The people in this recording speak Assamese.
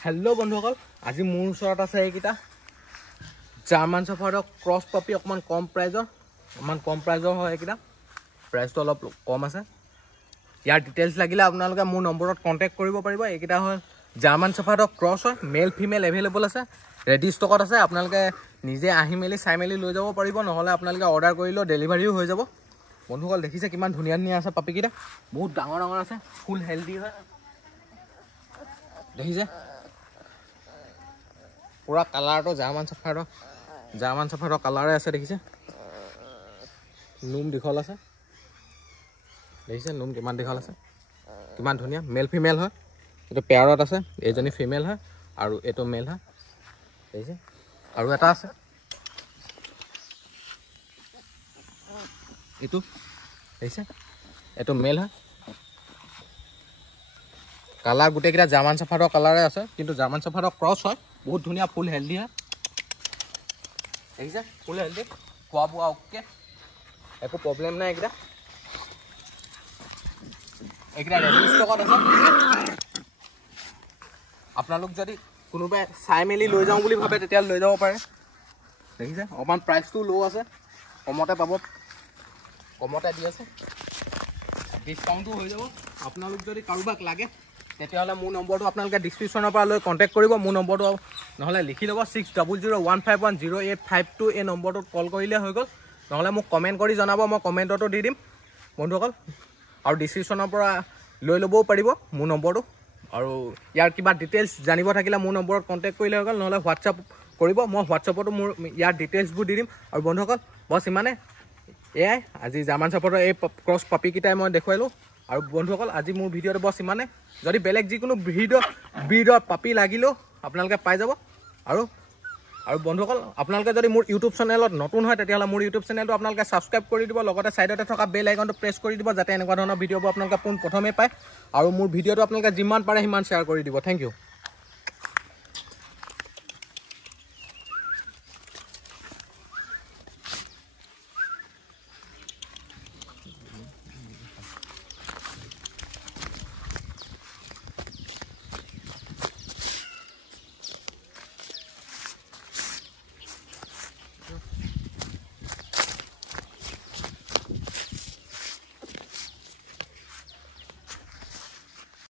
हेलो बंधुসকল আজি মোৰ ওচৰত আছে এইকিটা জাৰ্মান শেফাৰ্ডৰ ক্ৰস পাপি অকমান কম প্ৰাইজৰ হয় এইকিটা প্ৰাইসটো অলপ কম আছে ইয়াৰ ডিটেইলছ লাগিলে আপোনালোকে মোৰ নম্বৰত কন্টাক্ট কৰিব পাৰিব এইকিটা হয় জাৰ্মান শেফাৰ্ডৰ ক্ৰস হয় মেল ফিমেল अवेलेबल আছে ৰেডি ষ্টকত আছে আপোনালোকে নিজে আহি মেলি চাই মেলি লৈ যাব পাৰিব নহলে আপোনালোকে অৰ্ডাৰ কৰিলে ডেলিভাৰীও হৈ যাব বন্ধুসকল দেখিছে কিমান ধুনিয়া ধুনিয়া আছে পাপিকিটা বহুত ডাঙৰ ডাঙৰ আছে ফুল হেলদি হয় দেখিছে पूरा कलर तो जार्मान सफारो कलर আছে দেখিছে নুম দীঘল আছে দেখিছে নুম কিমান দীঘল আছে কিমান ধুনিয়া মেল ফিমেল হয় এটো পেয়াৰত আছে এজনী ফিমেল হয় আৰু এটো মেল হয় দেখিছে আৰু এটা আছে এটো দেখিছে এটো মেল হয় কালাৰ গুটেকিটা জাৰ্মান শেফাৰ্ডৰ কালাৰে আছে কিন্তু জাৰ্মান শেফাৰ্ডৰ ক্ৰস হয় बहुत धुनिया फुल हेल्दी है देखिए फुल हेल्दी खुआ बुआ ओके एको प्रॉब्लम ना एकदा रेडी स्टकत আছে আপোনালোক যদি কোনোবাই চাই মেলি লৈ যাও বুলি ভাবে তেতিয়া লৈ যাব পাৰে দেখিছে অকমান প্ৰাইসটো লো আছে কমতে পাব কমতে দি আছে ডিসকাউন্টও হৈ যাব আপোনালোক যদি কাৰোবাক লাগে তেতিয়াহলে মোৰ নম্বৰটো আপোনালোকে ডেসক্ৰিপচনৰ পৰা লৈ কন্টাক্ট কৰিব মোৰ নম্বৰটো নহলে লিখি লব 6001510852 এই নম্বৰটোত কল কৰিলে হৈ গল নহলে মোক কমেন্ট কৰি জনাব মই কমেন্টটো দি দিম বন্ধুসকল আৰু ডেসক্ৰিপচনৰ পৰা লৈ লবও পাৰিব মোৰ নম্বৰটো আৰু ইয়াৰ কিবা ডিটেইলছ জানিব থাকিলে মোৰ নম্বৰত কন্টাক্ট কৰিলে হৈ গল নহলে WhatsApp কৰিব মই WhatsAppতো মোৰ ইয়াৰ ডিটেইলছবোৰ দি দিম আৰু বন্ধুসকল বস ইমানে এআই আজি জাৰ্মান শেফাৰ্ডৰ এই ক্ৰস পাপি কিটাই মই দেখুৱাইলো আৰু বন্ধুসকল আজি মোৰ ভিডিওটো বস ইমানে যদি বেলেগ যিকোনো ব্ৰিডৰ পাপি লাগিলো আপোনালোকে পাই যাব আৰু বন্ধুসকল আপোনালোকে যদি মোৰ ইউটিউব চেনেলত নতুন হয় তেতিয়াহলে মোৰ ইউটিউব চেনেলটো আপোনালোকে সাবস্ক্ৰাইব কৰি দিব লগতে সাইডতে থকা বেল আইকনটো প্ৰেছ কৰি দিব যাতে এনেকুৱা ধৰণৰ ভিডিওবোৰ আপোনালোকে প্ৰথমে পায় আৰু মোৰ ভিডিওটো আপোনালোকে যিমান পাৰে সিমান শেয়াৰ কৰি দিব থ্যাংক ইউ